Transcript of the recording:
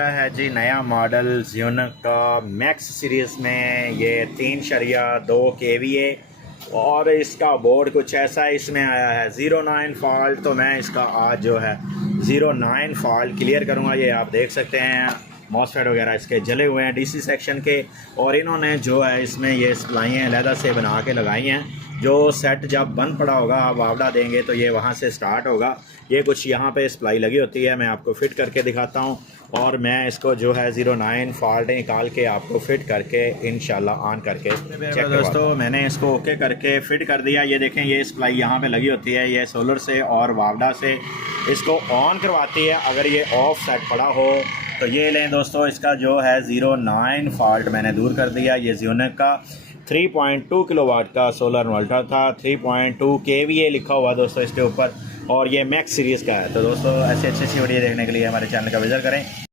है जी नया मॉडल ज़्यूनिक का मैक्स सीरीज़ में ये 3.2 kVA और इसका बोर्ड कुछ ऐसा इसमें आया है 09 फॉल्ट। तो मैं इसका आज जो है 09 फॉल्ट क्लियर करूँगा। ये आप देख सकते हैं मॉसफेट वगैरह इसके जले हुए हैं डीसी सेक्शन के, और इन्होंने जो है इसमें ये सप्लाइयाँ अलहदा से बना के लगाई हैं। जो सेट जब बंद पड़ा होगा आप वावड़ा देंगे तो ये वहाँ से स्टार्ट होगा। ये कुछ यहाँ पे सप्लाई लगी होती है, मैं आपको फ़िट करके दिखाता हूँ और मैं इसको जो है 09 फॉल्ट निकाल के आपको फ़िट करके इंशाल्लाह ऑन करके चेक दोस्तों मैंने इसको ओके करके फ़िट कर दिया। ये देखें ये सप्लाई यहाँ पे लगी होती है, ये सोलर से और वावड़ा से इसको ऑन करवाती है। अगर ये ऑफ सेट पड़ा हो तो ये लें दोस्तों, इसका जो है 09 फॉल्ट मैंने दूर कर दिया। ये ज़्यूनिक का 3.2 किलोवाट का सोलर इन्वर्टर था, 3.2 kVA लिखा हुआ दोस्तों इसके ऊपर, और ये मैक्स सीरीज़ का है। तो दोस्तों ऐसे अच्छी वीडियो देखने के लिए हमारे चैनल का विजिट करें।